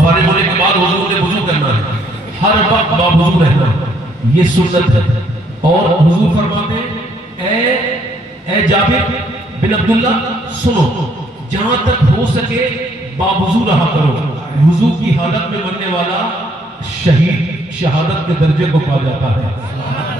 فارغ ہونے کے بعد حضور نے وضو کرنا ہے، ہر وقت باوضو رہنا ہے، یہ سنت ہے۔ اور حضور فرماتے ہیں اے جابر بن عبداللہ سنو، جہاں تک ہو سکے باوضو رہا کرو، وضو کی حالت میں مرنے والا شہید شہادت کے درجے کو پا جاتا ہے۔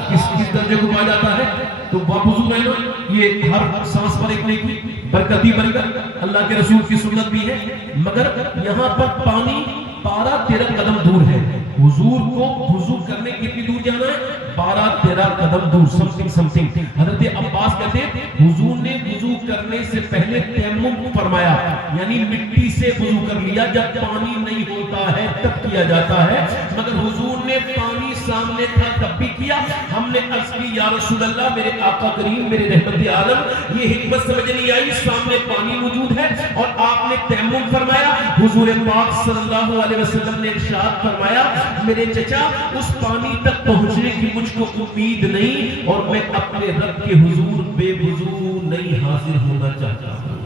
کس درجے کو پا جاتا ہے؟ تو باوضو رہنا یہ ہر سانس پر ایک نیکی، برکت ہی برکت، اللہ کے رسول کی سنت بھی ہے۔ مگر یہاں پر پانی 12-13 قدم دور ہے، حضور کو وضو کرنے کتنی دور جانا ہے؟ 12-13 قدم دور، سمثنگ۔ حضرت عباس کہتے ہیں حضور نے وضو کرنے سے پہلے تیمم فرمایا، یعنی مٹی سے وضو کر لیا، جب پانی نہیں ہوتا ہے تب کیا جاتا ہے، مگر حضور نے پانی سامنے تھا تب بھی کیا۔ ہم نے عرض کی یا رسول اللہ میرے آقا کریم میرے رحمت عالم یہ حکمت سمجھ نہیں آئی، سامنے پانی موجود ہے اور آپ نے تیمم فرمایا۔ حضور پاک صلی اللہ علیہ وسلم نے ارشاد فرمایا میرے چچا اس پانی تک پہنچنے کی مجھ کو امید نہیں، اور میں اپنے رب کے حضور بے وضو نہیں حاضر ہونا چاہتا ہوں۔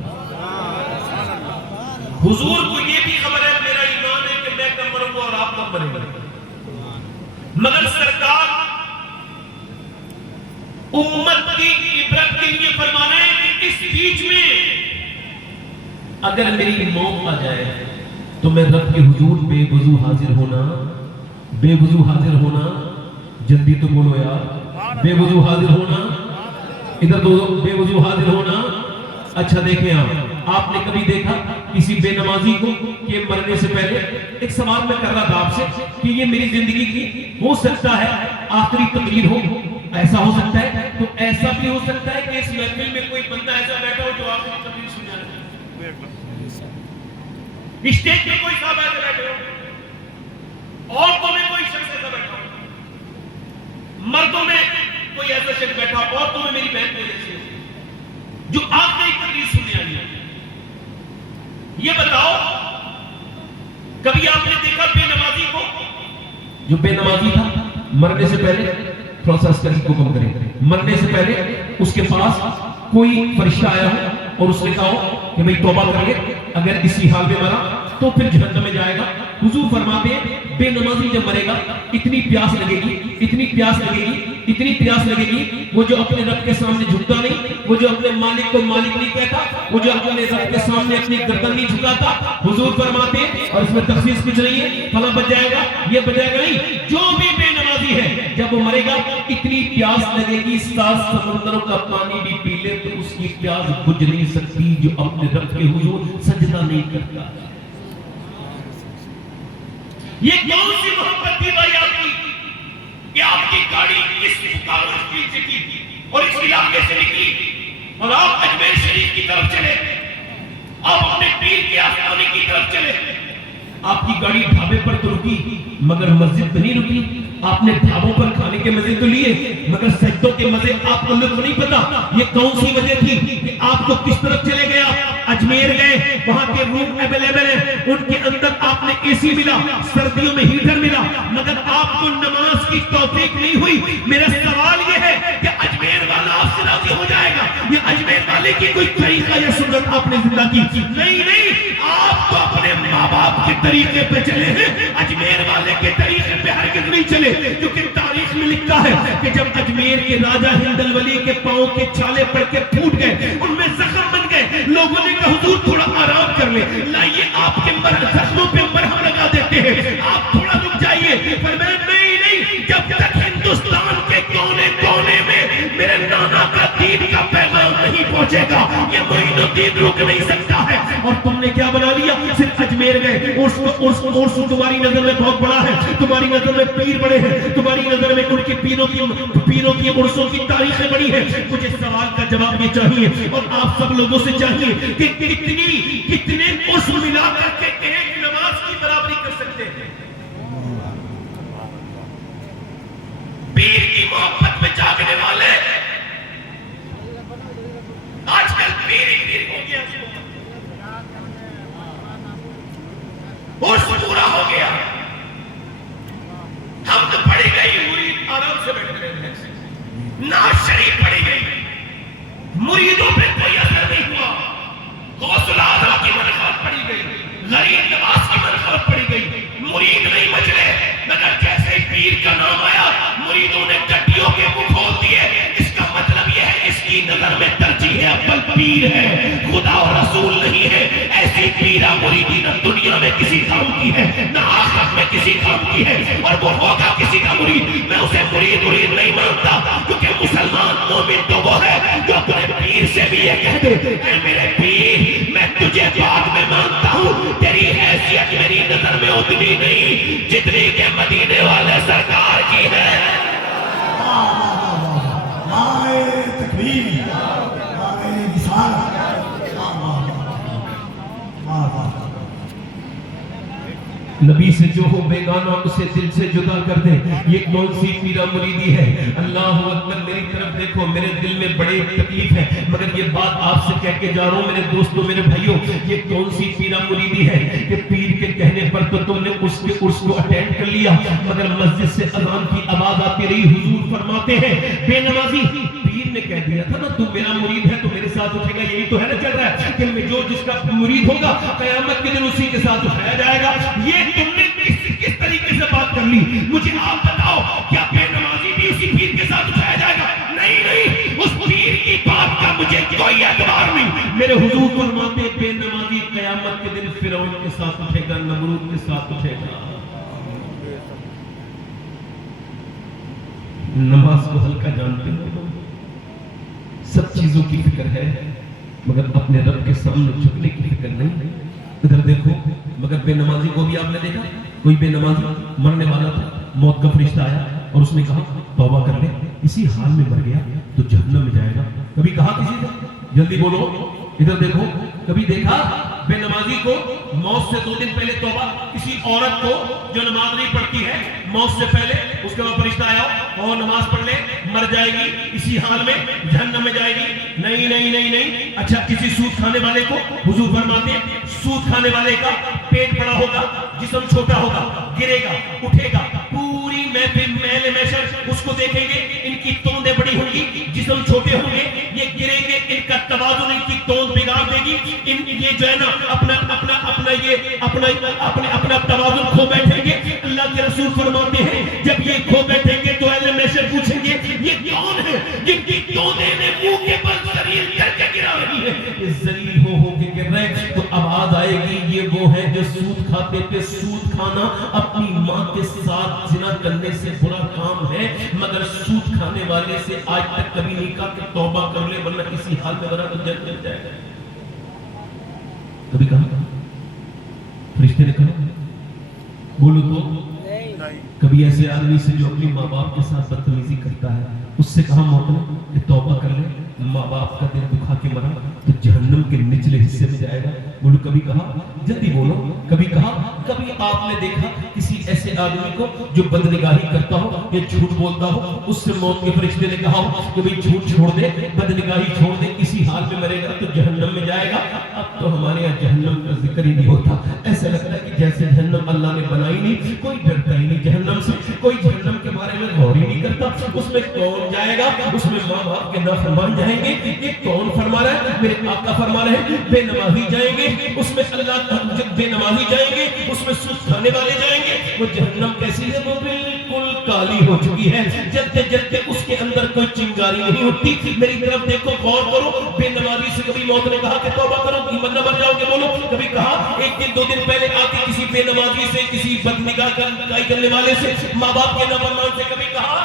حضور کو یہ بھی خبر ہے میرا ایمان ہے کہ میں کب مروں گا اور آپ کب مریں گے، مگر سرکار امت کی عبرت کے لیے فرمانا ہے کہ اس بیچ میں اگر میری موت آ جائے تو میں رب کے حضور بے وضو حاضر ہونا، بے وضو حاضر ہونا، جلدی تو بولو یار، بے وضو حاضر ہونا، ادھر دو، بے وضو حاضر ہونا۔ اچھا دیکھیں آپ نے کبھی دیکھا کسی بے نمازی کو کہ مرنے سے پہلے، ایک سوال میں کر رہا تھا آپ سے کہ یہ میری زندگی کی ہو سکتا ہے آخری تقریر ہو، ایسا ہو سکتا ہے، تو ایسا بھی ہو سکتا ہے کہ اس محفل میں کوئی بندہ ایسا بیٹھا ہو جو آخری تقریر سن جائے، اسٹیج پہ کوئی صاحب ایسے بیٹھے ہو، عورتوں میں کوئی شخص ایسا بیٹھا ہو، مردوں میں کوئی ایسا شخص بیٹھا ہو، عورتوں میں میری بہن کوئی ایسی جو آخری تقریر سننے آئی ہے۔ یہ بتاؤ کبھی آپ نے دیکھا بے نمازی کو؟ جو بے نمازی تھا مرنے سے پہلے، تھوڑا سا اسکرین کو کم کریں، مرنے سے پہلے اس کے پاس کوئی فرشتہ آیا ہو اور اس نے کہا ہو کہ بھئی توبہ کر لے، اگر اسی حال میں مرا تو پھر جہنم میں جائے گا۔ حضور فرماتے ہیں بے نمازی جب مرے گا اتنی پیاس لگے گی، اتنی پیاس لگے گی، اتنی پیاس لگے گی، وہ جو اپنے رب کے سامنے جھکتا نہیں، وہ جو اپنے مالک کو مالک نہیں کہتا، وہ جو اپنے رب کے سامنے اپنی گردن نہیں جھکاتا، حضور فرماتے ہیں، اور اس میں تخصیص کچھ نہیں ہے فلاں بچ جائے گا یہ بچ جائے گا، نہیں، جو بھی بے نمازی ہے جب وہ مرے گا اتنی پیاس لگے گی 7 سمندروں کا پانی بھی پی لے تو اس کی پیاس بجھ نہیں سکتی جو اپنے رب کے حضور سجدہ نہیں کرتا۔ یہ کون سی محبت تھی بھائی آپ کی کہ آپ کی گاڑی اس کاغذ کی چکی اور اس علاقے سے نکلی اور آپ اجمیر شریف کی طرف چلے، آپ اپنے پیر کے آستانے کی طرف چلے، آپ کی گاڑی ڈھابے پر تو رکی مگر مسجد پہ نہیں رکی، آپ نے ڈھابوں پر کھانے کے مزے تو لیے مگر سجدوں کے مزے آپ کو لطف نہیں پتا۔ یہ کون سی وجہ تھی کہ آپ کو کس طرف چلے گئے؟ آپ اجمیر گئے، وہاں کے روم اویلیبل ہیں، ان کے اندر آپ نے اے سی ملا، سردیوں میں ہیٹر ملا، مگر آپ کو نماز کی توفیق نہیں ہوئی۔ میرا سوال یہ ہے کہ اجمیر والا آپ سے راضی ہو جائے گا؟ یہ اجمیر والے کی کوئی طریقہ یا سنت آپ نے زندہ کی؟ نہیں، آپ تو اپنے ماں باپ کے طریقے پہ چلے ہیں، اجمیر والے کے طریقے پہ ہرگز نہیں چلے، کیونکہ تاریخ میں لکھا ہے کہ جب اجمیر کے راجہ ہندل ولی کے پاؤں کے چھالے پڑ کے پھوٹ گئے، ان میں زخم بن گئے، لوگوں نے کہا حضور تھوڑا آرام کر لے، لائیے آپ کے زخموں پہ مرہم لگا دیتے ہیں، آپ تھوڑا رک جائیے۔ فرمایا نہیں، جب تک ہندوستان کے کونے کونے میں میرے نانا کا دین کا پیغام نہیں پہنچے گا یہ معین الدین رک نہیں سکتا ہے۔ اور تم نے کیا بنا لیا؟ صرف اجمیر گئے، عرس تمہاری نظر میں بہت بڑا ہے، تمہاری نظر میں پیر بڑے ہیں، تمہاری نظر میں ان کے پیروں کی عرسوں کی تاریخیں بڑی ہیں۔ مجھے سوال کا جواب یہ چاہیے اور آپ سب لوگوں سے چاہیے کہ کتنے عرس ملا کر کے ایک نماز کی برابری کر سکتے ہیں؟ پیر کی محبت میں جاگنے والے آج کل پیر ہو گیا، عرس پورا ہو گیا، ہم تو پڑھی گئی مرید آرام سے بیٹھ رہے ہیں، نعت شریف پڑھی گئی، مریدوں پہ کوئی اثر نہیں ہوا، غوث العظم کی منقبت پڑھی گئی، غریب نواز کی منقبت پڑھی گئی، پیر کا نام آیا مریدوں نے ٹٹیوں کے منہ کھول دیے. اس کا مطلب یہ ہے اس کی نظر میں ترجیح ہے اول پیر ہے, خدا اور رسول نہیں ہے. ایسی پیرا مریدی نہ دنیا میں کسی کام کی ہے نہ آخرت میں کسی کام کی ہے, اور وہ ہوگا کسی کا مرید. میں اسے مرید نہیں مانتا, کیونکہ مسلمان مومن تو وہ ہے جو اپنے پیر سے بھی یہ کہہ دے اے میرے پیر میں تجھے بعد میں مانتا ہوں, تیری حیثیت میری نظر میں اتنی نہیں جتنی کہ مدینے والے سرکار کی ہے. نعرہ تکبیر, نعرہ رسالت. نبی سے جو ہو بیگانہ اسے دل سے جدا کر دے. یہ کون سی پیرا مریدی ہے؟ اللہ اکبر. میری طرف دیکھو, میرے دل میں بڑی تکلیف ہے, مگر یہ بات آپ سے کہہ کے جا رہا ہوں میرے دوستوں میرے بھائیوں. یہ کون سی پیرا مریدی ہے کہ پیر کے کہنے پر تو تم نے اس کے عرس کو اٹینڈ کر لیا, مگر مسجد سے اذان کی آواز آتی رہی. حضور فرماتے ہیں بے نمازی, پیر نے کہہ دیا تھا نا تو میرا مرید ہے تو میرے ساتھ اٹھے گا, یہی تو ہے نا چل رہا ہے کہ جو جس کا مرید ہوگا قیامت کے دن اسی کے ساتھ اٹھایا جائے گا. یہ تم نے کس طریقے سے بات کر لی؟ مجھے آپ بتاؤ, کیا بے نمازی بھی اسی پیر کے ساتھ اٹھایا جائے گا؟ نہیں, اس پیر کی بات کا مجھے کوئی اعتبار نہیں. میرے حضور فرماتے ہیں بے نمازی قیامت کے دن فرعون کے ساتھ اٹھے گا, نمرود کے ساتھ اٹھے گا. نماز کو ہلکا جانتے ہیں, سب چیزوں کی فکر ہے مگر اپنے رب کے سامنے جھکنے کی فکر نہیں. ادھر دیکھو, مگر بے نمازی کو بھی آپ نے دیکھا, کوئی بے نمازی مرنے والا تھا, موت کا فرشتہ آیا اور اس نے کہا توبہ کر لے, اسی حال میں مر گیا تو جہنم میں جائے گا. کبھی کہا کسی نے؟ جلدی بولو. ادھر دیکھو, کبھی دیکھا بے نمازی کو موت سے 2 دن پہلے توبہ؟ کسی عورت کو جو نماز نہیں پڑھتی ہے موت سے پہلے اس کے بعد فرشتہ آیا اور نماز پڑھ لے مر جائے گی, اسی حال میں جہنم میں جائے گی؟ نہیں نہیں نہیں نہیں. اچھا, کسی سود کھانے والے کو حضور فرماتے ہیں سود کھانے والے کا پیٹ بڑا ہوگا, جسم چھوٹا ہوگا, گرے گا اٹھے گا, پوری محفل محل محشر اس کو دیکھیں گے, ان کی توندیں بڑی ہوں گی, جسم چھوٹے ہوں گے, یہ گریں گے, ان کا توازن ان کی توند بگاڑ دے گی. یہ جو ہے نا اپنا توازن کھو بیٹھیں گے. اللہ کے رسول فرماتے ہیں جب یہ کھو بیٹھیں گے تو اہل محشر پوچھیں گے یہ کون ہے جن کی توندیں نے منہ کے بل ذلیل کر کے گرا رہی ہے؟ یہ ذلیل ہو کے گر رہے تو آواز آئے گی یہ وہ ہے جو سود کھاتے تھے. سود کھانا اپنی ماں کے ساتھ زنا کرنے سے برا کام ہے, مگر سود کھانے والے سے آج تک کبھی نہیں کہا کہ توبہ کر لے ورنہ کسی حال میں ورنہ تو جنت میں جائے گا. کبھی کہا فرشتے نے کہا بولو تو؟ کبھی ایسے آدمی سے جو اپنی ماں باپ کے ساتھ بدتمیزی کرتا ہے اس سے کہا موت نے کہ توبہ کر لے, ماں باپ کا دل دکھا کے مرا تو جہنم کے نچلے حصے میں جائے گا؟ بولو کبھی کہا؟ جلدی بولو. کبھی کہا؟ کبھی آپ نے دیکھا کسی ایسے آدمی کو جو بدنگاہی کرتا ہو یا جھوٹ بولتا ہو, اس سے موت کے فرشتے نے کہا ہو کہ بھئی جھوٹ چھوڑ دے, بدنگاہی چھوڑ دے, اسی حال میں مرے گا تو جہنم میں جائے گا؟ اب تو ہمارے یہاں جہنم کا ذکر ہی نہیں ہوتا. ایسا لگتا ہے کہ جیسے جہنم اللہ نے بنائی نہیں, کوئی ڈرتا ہی نہیں جہنم سے, کوئی جہنم کے بارے میں غور ہی نہیں کرتا. اس میں کون جائے گا؟ اس میں ماں باپ کے نافرمان جائیں گے. یہ کون فرما رہا ہے؟ میرے آقا فرما رہے ہیں بے نمازی جائیں گے, اس میں اللہ بے نمازی جائیں گے, اس میں سود کھانے والے جائیں گے. وہ جہنم کیسی ہے؟ وہ بالکل کالی ہو چکی ہے, جلتے جلتے اس کے اندر کوئی چنگاری نہیں ہوتی. میری طرف دیکھو, غور کرو. بے نمازی سے کبھی موت نے کہا کہ توبہ کرو ایمان نہ مر جاؤ گے؟ بولو کبھی کہا؟ 1 دن 2 دن پہلے آ کے کسی بے نمازی سے, کسی بدنگاہ کرنے والے سے, ماں باپ کے نافرمان سے کبھی کہا؟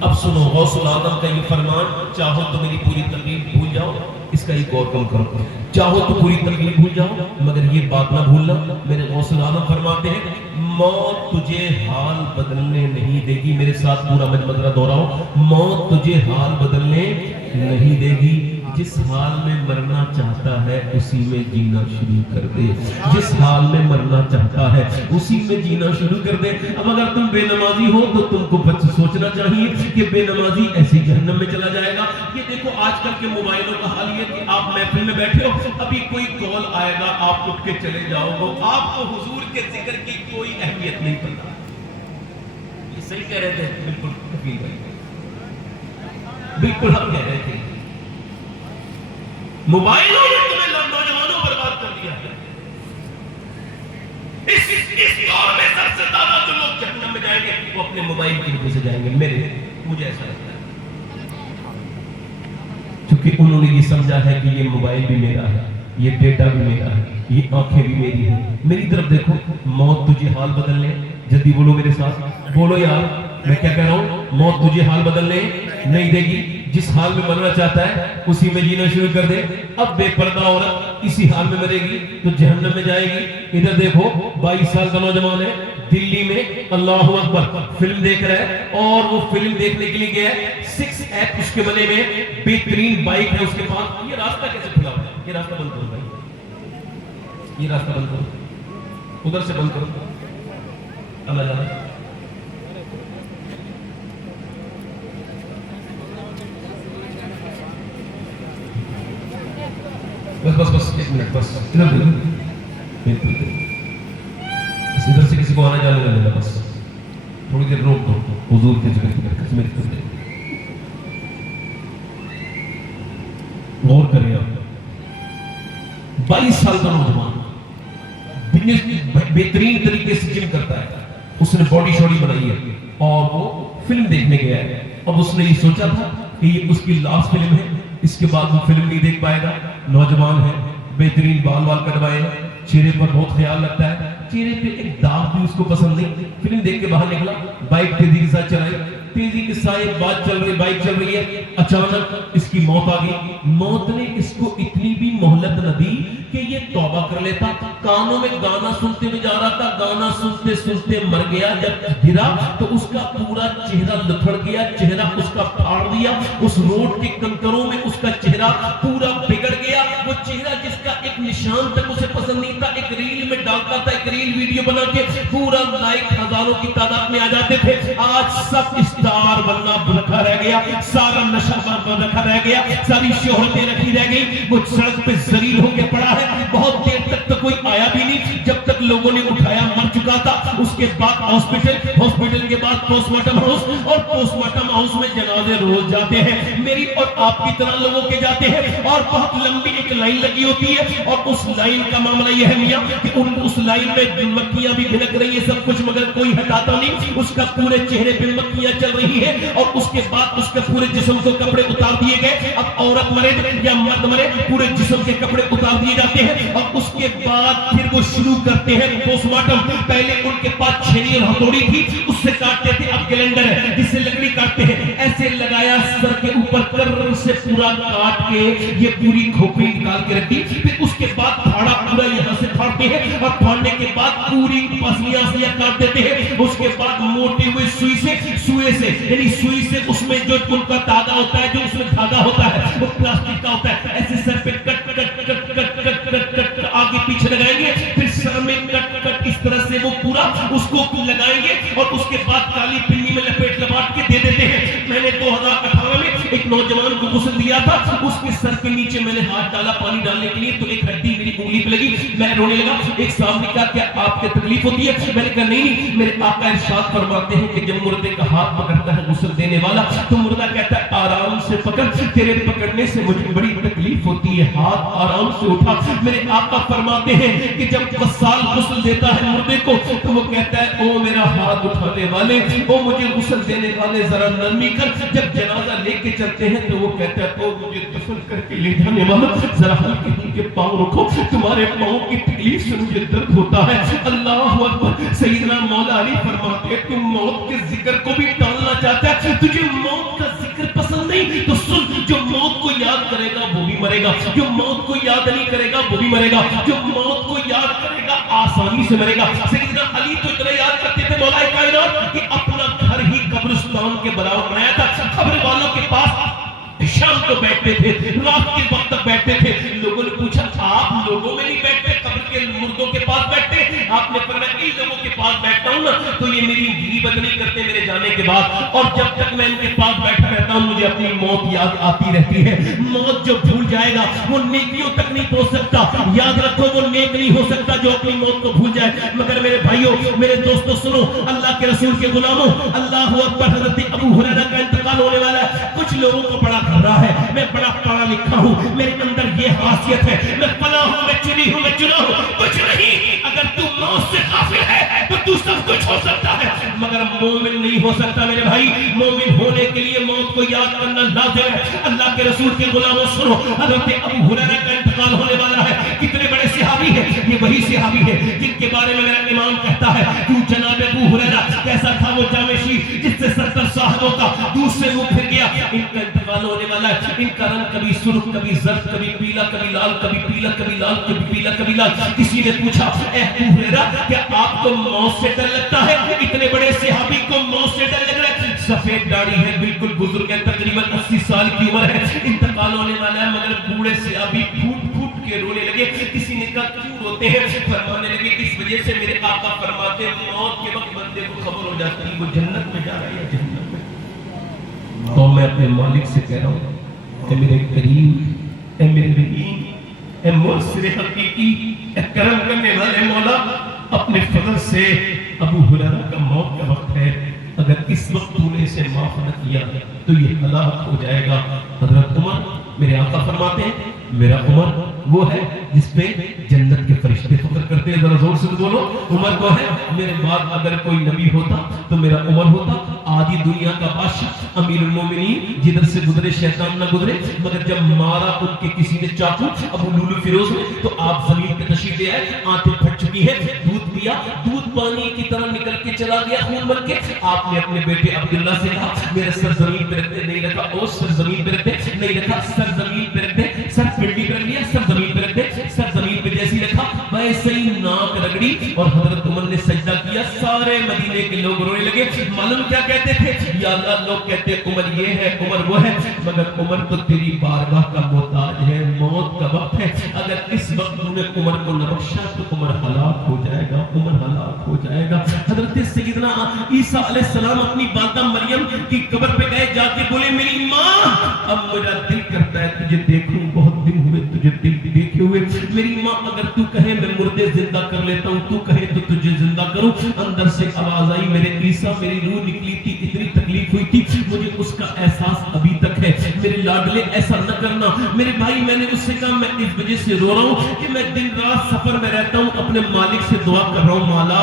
اب سنو غوث العظم کا یہ فرمان, چاہو تو میری پوری تقریر بھول جاؤ, اس کا ایک اور کم کرو, چاہو تو پوری تقریر بھول جاؤ مگر یہ بات نہ بھولنا. میرے غوث العظم فرماتے ہیں موت تجھے حال بدلنے نہیں دے گی. میرے ساتھ پورا مجمع دہراؤ, موت تجھے حال بدلنے نہیں دے گی. جس حال میں مرنا چاہتا ہے اسی میں جینا شروع کر دے, جس حال میں مرنا چاہتا ہے اسی میں جینا شروع کر دے. اب اگر تم بے نمازی ہو تو تم کو سوچنا چاہیے کہ بے نمازی ایسی جہنم میں چلا جائے گا. یہ دیکھو آج کل کے موبائلوں کا حال یہ کہ آپ محفل میں بیٹھے ہو, ابھی کوئی کال آئے گا, آپ اٹھ کے چلے جاؤ گے, آپ کو حضور کے ذکر کی کوئی اہمیت نہیں پتا. یہ صحیح کہہ رہے تھے, بالکل کفیل بھائی, بالکل ہم کہہ رہے تھے. موبائلوں نے تمہیں نوجوانوں پر بات کر دیا ہے. اس دور میں سب سے زیادہ جو لوگ جہنم میں جائیں گے وہ اپنے موبائل کی وجہ سے جائیں گے. مجھے ایسا لگتا ہے کیونکہ انہوں نے یہ سمجھا ہے کہ یہ موبائل بھی میرا ہے, یہ ڈیٹا بھی میرا ہے, یہ آنکھیں بھی میری ہیں. میری طرف دیکھو, موت تجھے حال بدل لے. جلدی بولو میرے ساتھ, بولو یار میں کیا کہہ رہا ہوں, موت تجھے حال بدل لے نہیں دے گی. جس حال میں مرنا چاہتا ہے اسی میں جینا شروع کر دے. اب بے پردہ عورت اسی حال میں مرے گی تو جہنم میں جائے گی. ادھر دیکھو 22 سال کا نوجوان ہے دلی میں, اللہ اکبر, فلم دیکھ رہا ہے اور وہ فلم دیکھنے کے لیے گیا ہے. 6 ایپ اس کے بنے میں, بہترین بائک ہے اس کے پاس. یہ راستہ کیسے کھلا ہوا ہے؟ یہ راستہ بند کرو بھائی, یہ راستہ بند کرو, ادھر سے بند کرو. اللہ جانا بس 1 منٹ بس ادھر بالکل بس ادھر سے کسی کو آنا جانے لگے گا. بس تھوڑی دیر روک دو حضور کے ذکر قسمت کر دے. غور کریں آپ, 22 سال کا نوجوان بہترین طریقے سے جم کرتا ہے. اس نے باڈی شاڈی بنائی ہے اور وہ فلم دیکھنے گیا ہے. اب اس نے یہ سوچا تھا کہ یہ اس کی لاسٹ فلم ہے, اس کے بعد وہ فلم نہیں دیکھ پائے گا. نوجوان ہے, بہترین بال کٹوائے, چہرے پر بہت خیال رکھتا ہے, چہرے پہ ایک داغ بھی اس کو پسند نہیں. فلم دیکھ کے باہر نکلا, بائک تیزی کے ساتھ چلائی, تیزی کے ساتھ بات چل رہی, بائک چل رہی ہے. اچانک اس کی موت آ گئی. موت نے اس کو اتنی بھی مہلت نہ دی کہ یہ توبہ کر لیتا. کانوں میں گانا سنتے ہوئے جا رہا تھا, گانا سنتے سنتے مر گیا. جب گرا تو اس کا پورا چہرہ لتھڑ گیا, چہرہ اس کا پھاڑ دیا. اس روڈ کے کنکروں میں اس کا چہرہ پورا بگڑ گیا. وہ چہرہ جس کا ایک نشان تک اسے پسند نہیں تھا, ایک ریل میں ڈالتا تھا, ایک ریل ویڈیو بنا کے پورا لائک ہزاروں کی تعداد میں آ جاتے تھے. آج سب اسٹار بننا رکھا رہ گیا, سارا نشہ رکھا رہ گیا, ساری شہرتیں رکھی رہ گئی. وہ سڑک پہ ذلیل ہو کے پڑا ہے. بہت دیر تک تو کوئی آیا بھی نہیں, جب تک لوگوں نے اٹھایا مر چکا تھا. اس کے بعد ہاسپٹل کے بعد پوسٹ مارٹم ہاؤس, اور پوسٹ مارٹم ہاؤس میں جنازے روز جاتے ہیں, میری اور آپ کی طرح لوگوں کے جاتے ہیں, اور بہت لمبی ایک لائن لگی ہوتی ہے. اور اس لائن کا معاملہ یہ ہے میاں کہ اس لائن میں مکھیاں بھی بھنک رہی ہیں سب کچھ, مگر کوئی ہٹاتا نہیں. اس کا پورے چہرے پہ مکھیاں چل رہی ہیں, اور اس کے بعد اس کے پورے جسم کو کپڑے اتار دیے گئے. اب عورت مرے یا مرد مرے, پورے جسم کے کپڑے اتار دیے جاتے ہیں. اور اس کے بعد پھر وہ شروع کرتے ہیں پوسٹ مارٹم. پہلے ان کے پاس چھری اور ہتھوڑی تھی, اس سے کاٹتے تھے. اب گلینڈر ہے جس سے لکڑی کاٹتے ہیں. ایسے لگایا سر کے اوپر کر سے پورا کاٹ کے یہ پوری کھوپڑی نکال کے رکھی. پھر اس کے بعد پھاڑا پورا یہاں سے پھاڑتے ہیں, اور پھاڑنے کے بعد پوری پسلیاں کاٹ دیتے ہیں. اس کے بعد موٹے ہوئے سوئے سے یعنی سوئی سے اس میں جو ان کا دھاگا ہوتا ہے, جو اس میں دھاگا ہوتا ہے وہ پلاسٹک کا ہوتا ہے, ایسے سر پہ کٹ آگے پیچھے لگائیں گے. پھر سر میں کٹ اس طرح سے وہ پورا اس کو لگائیں گے, اور اس کے بعد کالی پنی میں لپاٹ کے دے دیتے ہیں. میں نے 2018 میں ایک نوجوان کو غسل دیا تھا, اس کے سر کے نیچے میں نے ہاتھ ڈالا پانی ڈالنے کے لیے, تو ایک ہڈی میری انگلی پہ لگی. میں رونے لگا. ایک صاحب نے کہا کیا آپ کو تکلیف ہوتی ہے؟ میں نے کہا نہیں. میرے آقا ارشاد فرماتے ہیں کہ جب مردے کا ہاتھ پکڑتا ہے غسل دینے والا, تو مردہ کہتا ہے آرام سے پکڑ, تیرے پکڑنے سے مجھے بڑی تکلیف ہوتی ہے, ہاتھ آرام سے اٹھا. میرے آقا فرماتے ہیں کہ جب غسال غسل دیتا ہے مردے کو, تو وہ کہتا ہے او میرا ہاتھ اٹھانے والے, او مجھے غسل دینے والے ذرا نرمی کر. جب جنازہ لے کے چلتے ہیں تو وہ کہتا ہے او مجھے دفن کر کے لے جانے والا, ذرا ہلکے ہلکے پاؤں رکھو, تمہارے پاؤں کی تکلیف سے مجھے درد ہوتا ہے. اللہ اکبر. سیدنا مولا علی فرماتے ہیں تم موت کے ذکر کو بھی ٹالنا چاہتا ہے, تجھے موت کا ذکر پسند نہیں تو سن, جو موت کو یاد کرے گا وہ بھی مرے گا, جو موت کو یاد نہیں کرے گا وہ بھی مرے گا, جو موت کو یاد کرے گا آسانی سے مرے گا. سیدنا علی تو اتنا یاد کرتے تھے مولا کائنات کہ اپنا گھر ہی قبرستان کے برابر بنایا تھا. قبر والوں کے پاس شام کو بیٹھتے تھے, رات کے وقت تک بیٹھتے تھے. لوگوں نے پوچھا آپ لوگوں میں نہیں بیٹھتے, قبر کے مردوں کے پاس بیٹھتے؟ آپ نے فرمایا ان لوگوں کے پاس بیٹھتا ہوں نا تو یہ میری غیبت نہیں کرتے میرے جانے کے بعد, اور جب تک میں ان کے پاس بیٹھا رہتا ہوں مجھے اپنی موت یاد آتی رہتی ہے. موت جو بھول جائے گا وہ نیکیوں تک نہیں پہنچ سکتا. یاد رکھو وہ نیک نہیں ہو سکتا جو اپنی موت کو بھول جائے. مگر میرے بھائیوں, میرے دوستوں, سنو اللہ کے رسول کے غلاموں, اللہ اکبر. حضرت ابو ہریرہ کا انتقال ہونے والا ہے. کچھ لوگوں کو بڑا خطرہ ہے, میں بڑا پڑھا لکھا ہوں, میرے اندر یہ خاصیت ہے, میں فلاں ہوں, میں چنی ہوں, میں چنا ہوں. کچھ نہیں. اگر تم موت سے تو سب کچھ ہو سکتا ہے مگر مومن نہیں ہو سکتا میرے بھائی. مومن ہونے کے لیے موت کو یاد کرنا لازم ہے. اللہ کے رسول کے غلاموں سنو, حضرت ابو ہریرہ کا انتقال ہونے والا ہے. کتنے بڑے صحابی ہیں, یہ وہی صحابی ہے جن کے بارے میں میرا امام کہتا ہے تو جناب ابو ہریرہ کیسا تھا وہ جامشی جس سے 70 صحابوں کا دور سے وہ پھر گیا. ان کا انتقال ہونے والا ہے. ان کا رنگ کبھی سرخ, کبھی زرد, کبھی پیلا, کبھی لال, کبھی پیلا, کبھی لال, کبھی پیلا, کبھی لال. کسی نے پوچھا اے ابو ہریرہ کیا آپ کو موت سے ڈر لگتا ہے؟ اتنے بڑے صحابی کو موت سے ڈر لگ رہا ہے. سفید داڑھی ہے, بالکل بزرگ ہے, تقریباً 80 سال کی عمر ہے. انتقال ہونے والا ہے مگر بوڑھے صحابی پھوٹ پھوٹ کے رونے لگے. کسی نے کہا کیوں روتے ہیں؟ فرمانے لگے اس وجہ سے میرے آقا فرماتے موت کے وقت بندے کو خبر ہو جاتی ہے وہ جنت میں جا رہا ہے جہنم میں. تو میں اپنے مالک سے کہہ رہا ہوں اے میرے کریم, اے میرے رحیم, اے مؤثر حقیقی, اے کرم کرنے والے مولا, اپنے فضل سے ابو ہریرہ کا موت کا وقت ہے, اگر اس وقت تو نے اسے معاف نہ کیا تو یہ ہلاک ہو جائے گا. حضرت عمر, میرے آقا فرماتے ہیں میرا عمر وہ ہے جس پہ جنت کے فرشتے فخر کرتے ہیں. ذرا زور سے بولو عمر کو ہے. میرے بعد اگر کوئی نبی ہوتا تو میرا عمر ہوتا. آدھی دنیا کا بادشاہ, امیر المومنین, جدھر سے گزرے شیطان نہ گزرے. مگر جب مارا ان کے کسی نے چاقو ابو لولو فیروز نے تو آپ زمین پہ تشریف لے آئے. آنتیں پھٹ چکی ہیں, دودھ پیا, دودھ پانی کی طرح نکل کے چلا گیا خون بن کے. آپ نے اپنے بیٹے عبداللہ سے کہا میرا سر زمین پہ رکھتے, نہیں رکھا. اور سر زمین پہ رکھتے, نہیں رکھا. سر زمین پہ رکھتے, سر پنڈی پہ رکھ لیا. سر زمین پہ رکھتے, سر زمین پہ جیسی رکھا ویسے ہی ناک رگڑی اور حضرت عمر نے سجدہ کیا. سارے مدینے کے لوگ رونے لگے. معلوم کیا کہتے تھے؟ یا اللہ, لوگ کہتے عمر یہ ہے, عمر وہ ہے, مگر عمر تو تیری بارگاہ کا محتاج ہے. موت کا وقت ہے, اگر اس وقت تم نے عمر کو نہ بخشا تو عمر ہلاک ہو جائے گا, عمر ہلاک ہو جائے گا. حضرت سیدنا عیسیٰ علیہ السلام اپنی والدہ مریم کی قبر پہ گئے, جا کے بولے میری ماں اب میرا دل کرتا ہے تجھے دیکھوں, بہت دن ہوئے تجھے دل دیکھے ہوئے. میری ماں اگر تو کہے میں مردے زندہ کر لیتا ہوں, تو کہے تو تجھے زندہ کروں. اندر سے آواز آئی میرے عیسیٰ, میری روح نکلی تھی, اتنی تکلیف ہوئی تھی, مجھے اس کا احساس ابھی تک ہے. میرے لاڈلے ایسا نہ کرنا. میرے بھائی میں نے اس سے کہا میں اس وجہ سے رو رہا ہوں کہ میں دن رات سفر میں رہتا ہوں, اپنے مالک سے دعا کر رہا ہوں مولا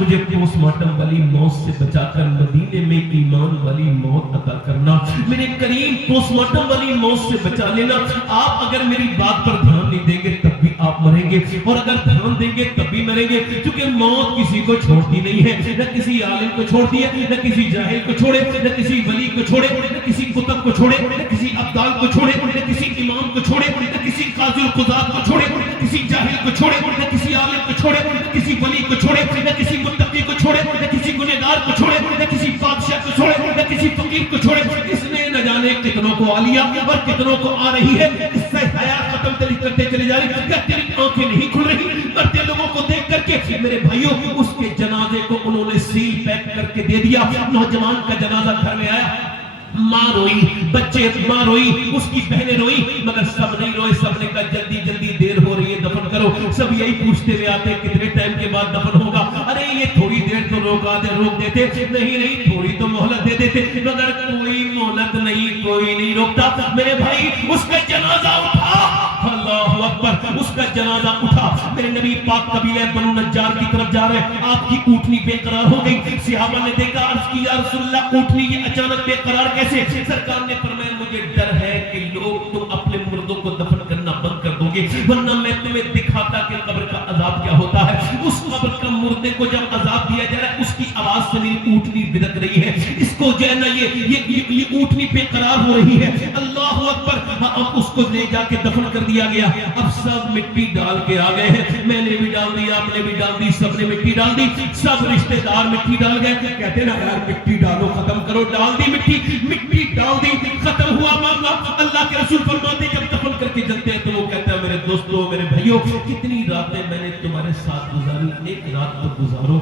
مجھے پوسٹ مارٹم والی موت سے بچا کر مدینے میں ایمان والی موت عطا کرنا. میرے کریم پوسٹ مارٹم والی موت سے بچا لینا. آپ اگر میری بات پر دھیان نہیں دیں گے تب بھی آپ مریں گے, اور اگر دھیان دیں گے تب بھی مریں گے, کیونکہ موت کسی کو چھوڑتی نہیں ہے. نہ کسی عالم کو چھوڑتی ہے, نہ کسی جاہل کو چھوڑے, نہ کسی ولی کو چھوڑے, نہ کسی کتب کو چھوڑے, نہ کسی ابدال کو چھوڑے, نہ کسی امام کو چھوڑے, نہ کسی قاضی القضات کو چھوڑے, نہ کسی جاہل کو چھوڑے, نہ کسی عالم کو چھوڑے, نہ کسی ولی کو چھوڑے, نہ کسی متقی کو چھوڑے, نہ کسی گنہگار کو چھوڑے, نہ کسی بادشاہ کو چھوڑے, نہ کسی فقیر کو چھوڑے. اس نے نہ جانے کتنوں کو آ لیا اور کتنوں کو آ رہی ہے. اس سے حیات ختم کرتے چلے جا رہی. کیا تیری آنکھیں نہیں کھل رہی مرتے لوگوں کو دیکھ کر کے؟ میرے بھائیوں اس کے جنازے کو انہوں نے سیل پیک کر کے دے دیا. نوجوان کا جنازہ گھر میں آیا, ماں روئی, بچے ماں روئی, اس کی بہنیں روئی, مگر سب نہیں روئے. سب نے کہا جلدی جلدی دیر ہو رہی ہے دفن کرو. سب یہی پوچھتے ہوئے آتے کتنے ٹائم کے بعد دفن ہوگا. ارے یہ تھوڑی دیر تو روک دیتے, نہیں تھوڑی تو مہلت دے دیتے, مگر کوئی مہلت نہیں, کوئی نہیں روکتا. میرے بھائی اس کا جنازہ اٹھا, اللہ اکبر, اس کا جنازہ اٹھا. میرے نبی پاک قبیلہ بنو نجار کی طرف جا رہے, آپ کی اونٹنی بے قرار ہو گئی. صحابہ نے دیکھا, عرض کی یا رسول اللہ اونٹنی یہ اچانک بے قرار کیسے؟ سرکار نے فرمایا مجھے ڈر ہے کہ لوگ تم اپنے مردوں کو دفن کرنا بند کر دو گے, ورنہ میں تمہیں دکھاتا کہ قبر کا عذاب کیا ہوتا ہے. اس قبر کا مردے کو جب عذاب دیا جا رہا ہے اس کی آواز سے میری اونٹنی بدک رہی ہے, اس کو جو ہے نا یہ اونٹنی بے قرار ہو رہی ہے. اللہ اکبر. اب اس کو لے جا کے دفن کر دیا گیا. اب سب مٹی ڈال کے آ گئے ہیں, میں نے بھی ڈال دی, آپ نے بھی ڈال دی, سب نے مٹی ڈال دی, سب رشتہ دار مٹی ڈال گئے. کہتے نا یار مٹی ڈالو ختم کرو, ڈال دی مٹی ڈال دی, ختم ہوا معاملہ. اللہ کے رسول فرماتے جب دفن کر کے جلتے ہیں تو وہ کہتا ہے میرے دوستوں, میرے بھائیوں, کتنی راتیں میں نے تمہارے ساتھ گزاری, ایک رات تو گزارو,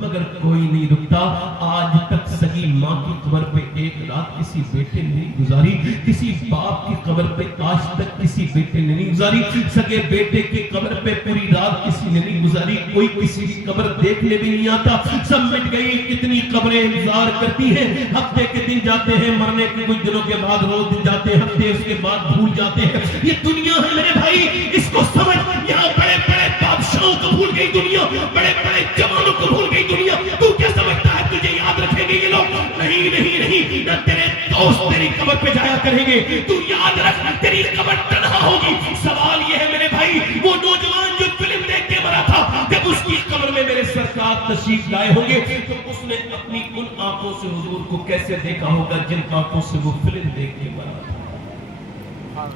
مگر کوئی نہیں رکتا. آج تک سگی ماں کی قبر پہ ایک رات کسی بیٹے نے نہیں گزاری, کسی باپ کی قبر پہ آج تک کسی بیٹے نے نہیں گزاری, سگے بیٹے کی قبر پہ پوری رات کسی نے نہیں گزاری. کوئی کسی کی قبر دیکھنے بھی نہیں آتا, سب مٹ گئی. کتنی قبریں انتظار کرتی ہیں, ہفتے کے دن جاتے ہیں, مرنے کے کچھ دنوں کے بعد روز دن جاتے ہیں, ہفتے اس کے بعد بھول جاتے ہیں. یہ دنیا ہے میرے بھائی, اس کو سمجھ. یہاں بڑے بڑے بادشاہوں کو بھول گئی دنیا، بڑے بڑے جوانوں کو بھول گئی دنیا. تو کیا سمجھتا ہے تجھے یاد رکھیں گے یہ لوگ؟ نہیں نہیں نہیں، نہ تیرے دوست تیری قبر پہ جایا کریں گے. تو یاد رکھ تیری قبر تنہا ہوگی. سوال یہ ہے میرے بھائی، وہ نوجوان جو فلم دیکھ کے مرا تھا، جب اس کی قبر میں میرے سرکار تشریف لائے ہوں گے تو اس نے اپنی ان آنکھوں سے حضور کو کیسے دیکھا ہوگا جن آنکھوں سے وہ فلم دیکھ کے مرا تھا.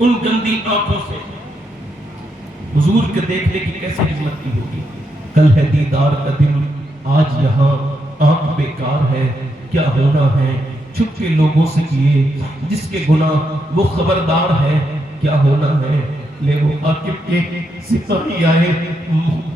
ان گندی آنکھوں سے حضور کے دیکھنے کی کیسے ہمت کی ہوگی. کل ہے دیدار کا دن، آج یہاں آنکھ بیکار ہے. کیا ہونا ہے چھپ کے لوگوں سے کیے، جس کے گناہ وہ خبردار ہے. کیا ہونا ہے لے وہ عاقب کے سپاہی آئے،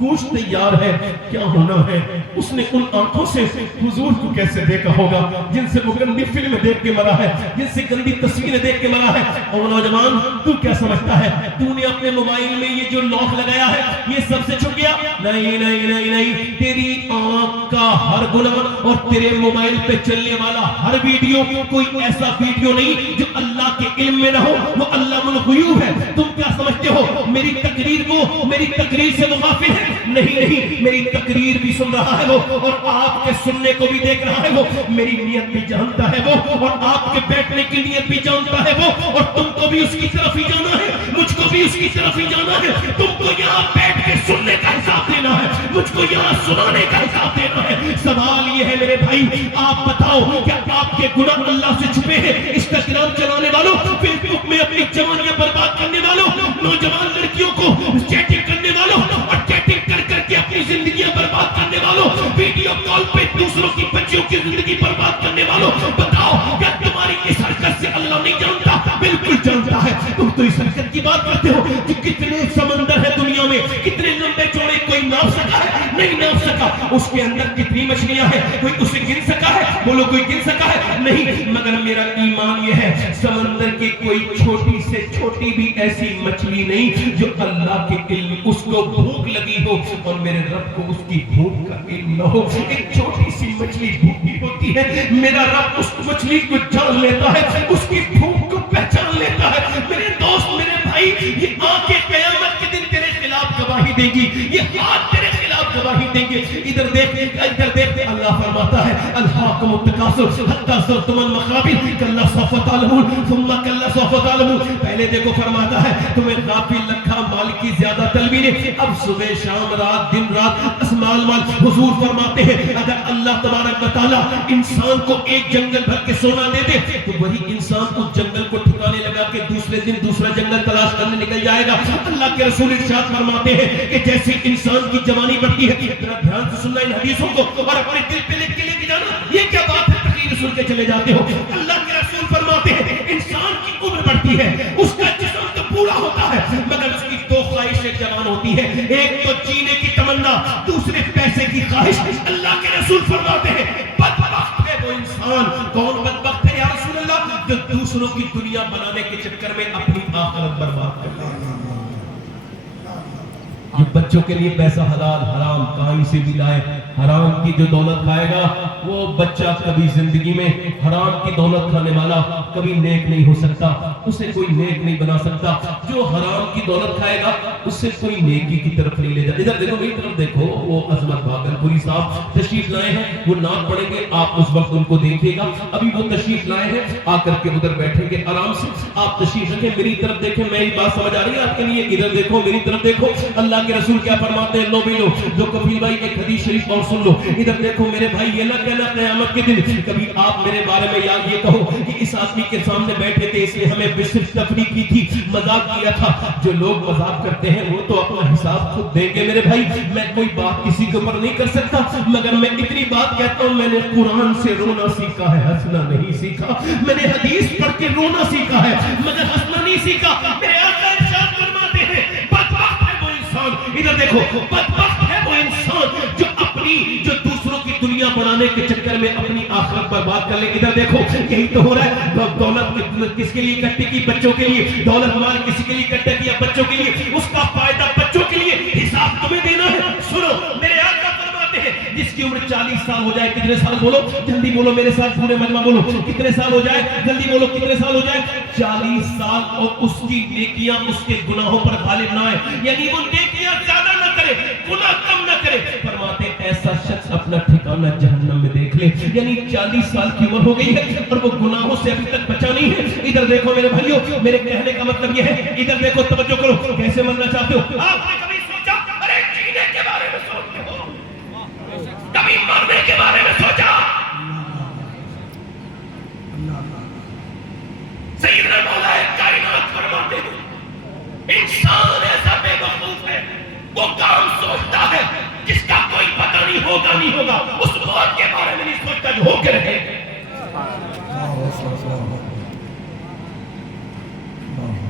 گوشت تیار ہے. کیا ہونا ہے. اس نے ان آنکھوں سے حضور کو کیسے دیکھا ہوگا جن سے وہ گندی فلم دیکھ کے مرا ہے، جن سے گندی تصویریں دیکھ کے مرا ہے. اور نوجوان تو کیا سمجھتا ہے تو نے اپنے موبائل میں یہ جو لاک لگایا ہے یہ سب سے چھپ گیا؟ نہیں نہیں نہیں نہیں، تیری آنکھ کا ہر گناہ اور تیرے موبائل پہ چلنے والا ہر ویڈیو کوئی ایسا ویڈیو نہیں جو اللہ کے علم میں نہ ہو، وہ علام الغیوب ہے. تم کیا سمجھتے ہو میری تقریر کو میری تقریر سے مغافل ہے؟ نہیں نہیں، میری تقریر بھی سن رہا ہے وہ، اور آپ کے سننے کو بھی دیکھ رہا ہے وہ. میری نیت بھی جانتا ہے وہ، اور آپ کے بیٹھنے کی نیت بھی جانتا ہے وہ. اور تم کو بھی اس کی طرف ہی جانا ہے، مجھ کو بھی اس کی طرف ہی جانا ہے. تم کو یہاں بیٹھ کے سننے کا حساب دینا ہے، مجھ کو یہاں سنانے کا حساب دینا ہے. سوال یہ ہے میرے بھائی، آپ بتاؤ کیا آپ کے گناہ اللہ سے چھپے ہیں؟ انسٹاگرام چلانے والوں، فیس بک میں اپنی جوانیاں برباد کرنے والوں، نوجوان لڑکیوں کو چیٹنگ کرنے والوں، اور چیٹنگ کر کر کے اپنی زندگیاں برباد کرنے والوں، ویڈیو کال پہ دوسروں کی بچیوں کی زندگی برباد کرنے والوں، بتاؤ کیا تمہاری اس حرکت سے اللہ نہیں جانتا؟ بالکل جانتا ہے. تم تو اس حرکت کی بات کرتے ہو کہ کتنے سمندر ہے دنیا میں، کتنے لمبے چوڑے کوئی ناپ سکا ہے؟ نہیں ناپ سکا. اس کے اندر کتنی مچھلیاں ہیں کوئی اسے گن سکا ہے؟ بولو کوئی گن سکا ہے؟ نہیں. مگر میرا ایمان یہ ہے سمندر کی کوئی چھوٹی سے چھوٹی بھی ایسی مچھلی نہیں جو اللہ کے علم اس کو بھوک لگی ہو اور میرے رب کو اس کی بھوک کا علم نہ ہو. ایک چھوٹی سی مچھلی بھوکی ہوتی ہے، میرا رب اس مچھلی کو جان لیتا ہے، اس کی بھوک کو پہچان لیتا ہے. میرے دوست میرے بھائی، یہ آنکھیں قیامت کے دن تیرے خلاف گواہی دیں گی، یہ ہاتھ تیرے خلاف گواہی دیں گے. ادھر دیکھ ادھر دیکھ، اللہ فرماتا ہے الہاکم التکاثر حتی زرتم المقابر کلا سوف تعلمون ثم کلا سوف تعلمون. پہلے دیکھو فرماتا ہے تمہیں غافل رکھا مال کی زیادہ طلبی نے، اب صبح شام رات دن رات اسمال مال. حضور فرماتے ہیں اگر اللہ تبارک و تعالیٰ انسان کو ایک جنگل بھر کے سونا دے دے تو وہی انسان اس جنگل کو ٹھکانے لگا کہ دوسرے دن دوسرا جنگل تلاش کرنے نکل جائے گا. اللہ کے رسول ارشاد فرماتے ہیں کہ جیسے انسان کی جوانی بڑھتی ہے، ذرا دھیان سے سننا ان حدیثوں کو اور اپنے دل پہ لکھ کے لے کے جانا. یہ کیا بات ہے تقریر سن کے چلے جاتے ہو؟ اللہ کے رسول فرماتے ہیں انسان کی عمر بڑھتی ہے، اس کا جسم تو پورا ہوتا ہے، مگر اس کی دو خواہشیں جوان ہوتی ہے. ایک تو جینے کی تمنا، دوسرے پیسے کی خواہش. اللہ کے رسول فرماتے ہیں بدبخت ہے وہ انسان. کون بدبخت ہے یا رسول اللہ؟ جو دوسروں کی دنیا بنانے کے چکر میں اپنی آخرت برباد کرتا ہے. جو بچوں کے لیے پیسہ حلال حرام کہیں سے بھی لائے، حرام کی جو دولت کھائے گا وہ بچہ کبھی زندگی میں حرام کی دولت کھانے والا کبھی نیک نہیں ہو سکتا، اسے کوئی نیک نہیں بنا سکتا. جو حرام کی دولت کھائے گا اسے کوئی نیکی کی طرف نہیں لے جاتا. ادھر دیکھو میری طرف دیکھو، وہ عظمت بھاگلپوری صاحب تشریف لائے ہیں، وہ نعت پڑھیں گے، آپ اس وقت ان کو دیکھیے گا. ابھی وہ تشریف لائے ہیں، آ کر کے ادھر بیٹھیں گے آرام سے. آپ تشریف رکھیں، میری طرف دیکھیں، میری بات سمجھ آ رہی ہے آپ کے لیے؟ ادھر دیکھو میری طرف دیکھو. اللہ کے رسول کیا فرماتے ہیں؟ لو بھی لو جو کفیل بھائی ایک حدیث شریف اور سن لو. ادھر دیکھو میرے بھائی، یہ نہ کہنا قیامت کے دن کبھی آپ میرے بارے میں یاد یہ کہو کہ اس آدمی کے سامنے بیٹھے تھے اس نے ہمیں صرف تفریح کی تھی، مذاق کیا تھا. جو لوگ مذاق کرتے ہیں وہ تو اپنا حساب خود دیں گے میرے بھائی. میں کوئی بات کسی کے اوپر نہیں کر سکتا، مگر میں اتنی بات کہتا ہوں میں نے قرآن سے رونا سیکھا ہے، ہنسنا نہیں سیکھا. میں نے حدیث پڑھ کے رونا سیکھا ہے مگر ہنسنا نہیں سیکھا. میرے آقا ارشاد فرماتے ہیں بدبخت ہے وہ انسان. ادھر دیکھو، بدبخت ہے وہ انسان جو جو دوسروں کی دنیا بنانے کے چکر میں اپنی آخرت برباد کر لے. ادھر دیکھو یہی تو ہو رہا ہے. دولت کس کے لیے اکٹھی کی؟ بچوں کے لیے. دولت مال کسی کے لیے اکٹھا کیا؟ بچوں کے لیے. اس کا فائدہ بچوں کے لیے، حساب تمہیں دینا ہے. سنو میرے آقا فرماتے ہیں جس کی عمر 40 سال ہو جائے, کتنے سال بولو جلدی بولو میرے ساتھ پورے مجمع بولو, کتنے سال ہو جائے جلدی بولو, کتنے سال ہو جائے 40 سال, اور اس کی نیکیاں اس کے گناہوں پر غالب نہ آئے, یعنی وہ نیکیاں زیادہ نہ کرے گناہ کم نہ کرے. فرماتے ایسا شخص اپنا ٹھکانہ جہنم میں دیکھ لے, یعنی 40 سال کی عمر ہو گئی ہے اور وہ گناہوں سے ابھی تک بچا نہیں ہے. ادھر دیکھو میرے بھائیوں, میرے کہنے کا مطلب یہ ہے, ادھر دیکھو توجہ کرو, کیسے مرنا چاہتے ہو آپ نے کبھی سوچا ارے جینے کے بارے میں سوچتے ہو, کبھی مرنے کے بارے میں سوچا؟ سیدنا مولا کائنات فرماتے ہیں انسان ایسا بے وقوف ہے, وہ کام سوچتا ہے جس کا کوئی پتہ نہیں ہوگا, اس موت کے بارے میں نہیں سوچتا جو ہو کے رہے.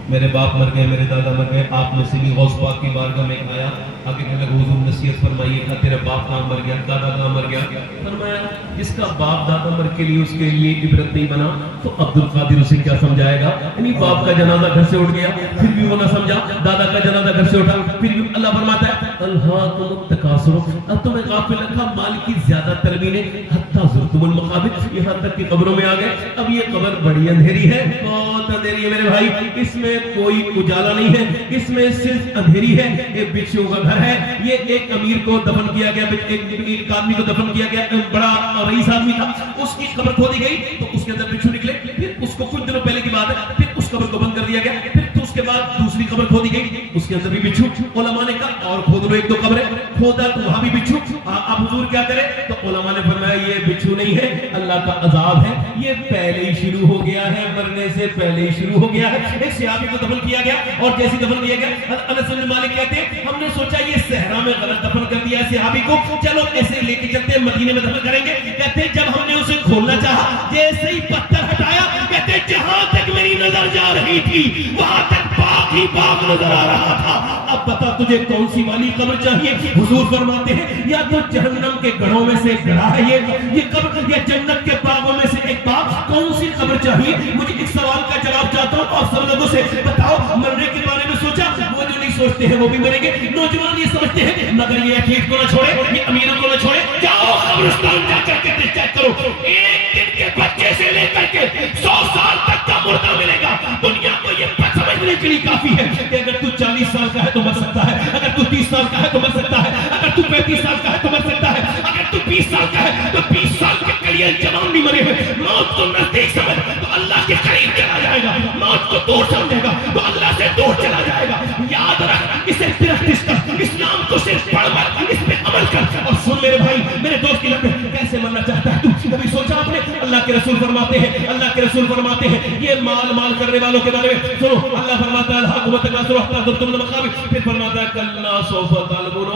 میرے باپ مر گئے, میرے دادا مر گئے, آپ میں سے بھی غوث پاک کی بارگاہ میں آیا, آگے کہنے لگا حضور نصیحت فرمائیے, کہا تیرا باپ کہاں مر گیا, دادا کہاں مر گیا؟ فرمایا جس کا باپ دادا مر کے لیے اس کے لیے عبرت نہیں بنا تو عبد القادر اسے کیا سمجھائے گا؟ یعنی باپ کا جنازہ گھر سے اٹھ گیا پھر بھی وہ نہ سمجھا, دادا کا جنازہ گھر سے اٹھا پھر بھی. اللہ فرماتا ہے الہاکم التکاثر, اب تمہیں غافل رکھا مال کی زیادہ طلبی نے حتی زرتم المقابر, یہاں تک کہ قبروں میں آ گئے. اب یہ قبر بڑی اندھیری ہے, بہت اندھیری ہے میرے بھائی, اس میں کوئی اجالا نہیں ہے, اس میں صرف اندھیری ہے. ایک بچھو کا گھر ہے, یہ ایک امیر کو دفن کیا گیا, ایک آدمی کو دفن کیا گیا, بڑا رئیس آدمی تھا, اس کی قبر کھودی گئی تو اس کے اندر بچھو نکلے, پھر اس کو کچھ دنوں پہلے کی بات ہے, پھر اس قبر کو بند کر دیا گیا, پھر اس کے بعد دوسری قبر کھودی گئی, اس کے اندر بھی بچھو. علماء نے کہا اور کھود لو ایک دو قبریں, کھودا تو وہاں بھی بچھو. اب حضور کیا کرے؟ تو علماء نے فرمایا یہ بچھو نہیں ہے, اللہ کا عذاب ہے, یہ پہلے ہی شروع ہو گیا ہے, مرنے سے پہلے ہی شروع ہو گیا ہے. ایک صحابی کو دفن کیا گیا اور جیسے دفن کیا گیا, انس بن مالک کہتے ہیں ہم نے سوچا یہ صحرا میں غلط دفن کر دیا ہے صحابی کو, چلو ایسے لے کے چلتے ہیں مدینے میں دفن کریں گے. کہتے ہیں جب ہم نے اسے کھولنا چاہا جیسے ہی پتھر ہٹایا, کہتے ہیں جہاں تک میری نظر جا رہی تھی وہاں تک باغ ہی باغ نظر آ رہا تھا. اب بتا تجھے کون سی والی قبر چاہیے؟ حضور فرماتے ہیں یا تو جہنم کے گڑھوں میں سے گڑھا ہے یہ قبر, یا جنت کے باغوں میں سے ایک باغ, کون سی قبر چاہیے؟ مجھے ایک سوال کا جواب چاہتا ہوں اور سب لوگوں سے بتاؤ, مرنے کے بارے میں سوچا؟ وہ جو نہیں سوچتے ہیں وہ بھی مریں گے. نوجوان یہ سمجھتے ہیں مگر یہ عقیق کو نہ چھوڑے, یہ امیروں کو نہ چھوڑے, جاؤ قبرستان جا کر کے چیک کرو, ایک دن کے بچے سے لے کر کے 100 سال تک کا مردہ ملے گا. دنیا کو یہ سمجھنے کے لیے کافی ہے کہ اگر تو 40 سال کا ہے تو مر سکتا ہے, اگر تو 30 سال کا ہے تو مر سکتا ہے, اگر تو 35 سال کا ہے تو مر سکتا ہے, اگر تو 20 سال کا ہے تو 20 سال کے کلیے جوان بھی مرے ہوئے. موت کو نزدیک سمجھ تو اللہ کے قریب چلا جائے گا, موت کو دور سمجھے گا تو اللہ سے دور چلا جائے گا. یاد رکھ, اسے پریکٹس کر, اسلام کو صرف پڑھ کر اس پہ عمل کر. اور سن میرے بھائی, میرے دوست کی لگے کیسے مرنا چاہتا ہے تو کبھی سوچا آپ نے؟ اللہ کے رسول فرماتے ہیں, اللہ کے رسول فرماتے ہیں یہ مال کرنے والوں کے بارے میں سنو. اللہ فرماتا ہے الحاکم التکاثر حتی زرتم المقابر, پھر فرماتا ہے کلا سوف تعلمون,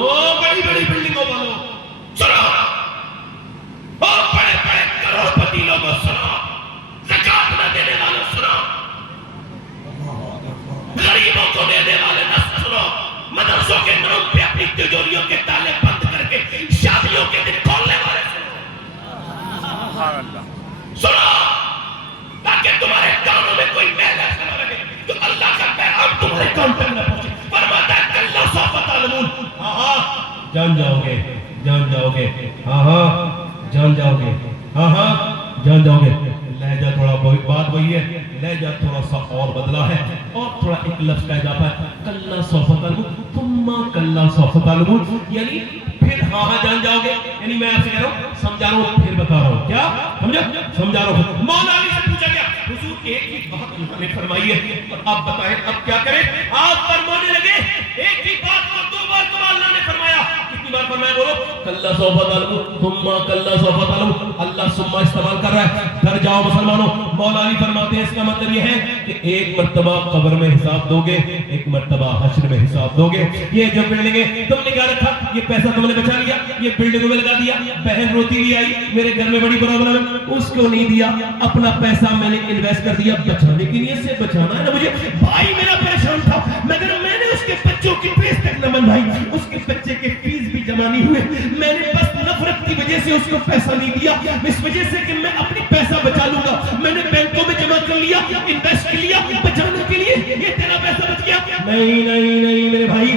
بڑی بڑی بلڈنگوں والوں سنو, بڑے بڑے کروڑپتی لوگوں سنو, زکات نہ دینے والوں سنو, غریبوں کو دینے والے نہ سنو, مدرسوں کے نام پہ اپنی تجوریوں کے تالے بند کر کے شادیوں کے دن کھولنے والے سنو, تاکہ تمہارے کانوں میں کوئی میل ایسا نہ رہے تو اللہ کا پیغام تمہارے کان تک نہ پہنچے. فرماتا ہے کلا سوف تعلمون, ہاں جان جاؤ گے, جان جاؤ گے, ہاں جان جاؤ گے, ہاں جان جاؤ گے. لہجہ تھوڑا بات وہی ہے, لہجہ تھوڑا سا اور بدلا ہے اور تھوڑا ایک لفظ کا اضافہ ہے, کلا سوف تعلمون ثم کلا سوف تعلمون, یعنی پھر ہاں جان جاؤ گے. یعنی میں آپ سے کہہ رہا ہوں, سمجھا رہا ہوں, پھر بتا رہا ہوں, کیا سمجھا؟ سمجھا رہا ہوں. مولا علی سے پوچھا گیا حضور ایک ہی بات انہوں نے فرمائی ہے اور آپ بتائیں اب کیا کریں؟ آپ فرمانے لگے ایک ہی بات کو 2 بار اللہ نے فرمایا. کتنی بار فرمایا بولو؟ کلا سوف تعلمون ثم کلا سوف تعلمون. اللہ ثم استعمال کر رہا ہے. گھر جاؤ مسلمانوں, مولا علی فرماتے ہیں اس کا مطلب یہ ہے کہ ایک مرتبہ قبر میں حساب دو گے, ایک مرتبہ حشر میں حساب دو گے. یہ جو بلڈنگیں تم نے کیا رکھا, یہ پیسہ تم نے بچا لیا, یہ بلڈنگوں میں لگا دیا. بہن روتی ہوئی آئی میرے گھر میں بڑی پرابلم ہے, اس کو نہیں دیا, اپنا پیسہ میں نے انویسٹ کر دیا بچانے کے لیے. سے بچانا ہے نا مجھے, بھائی میرا پریشان تھا مگر میں نے اس کے بچوں کی فیس تک نہ بنوائی, اس کے بچے کے فیس بھی جمع نہیں ہوئے. میں نے بس نفرت کی وجہ سے اس کو پیسہ نہیں دیا, اس وجہ سے کہ میں اپنی پیسہ بچا لوں گا. میں نے بینکوں میں جمع کر لیا, انویسٹ کر لیا بچانے کے لیے, یہ تیرا پیسہ بچ گیا. نہیں میرے بھائی,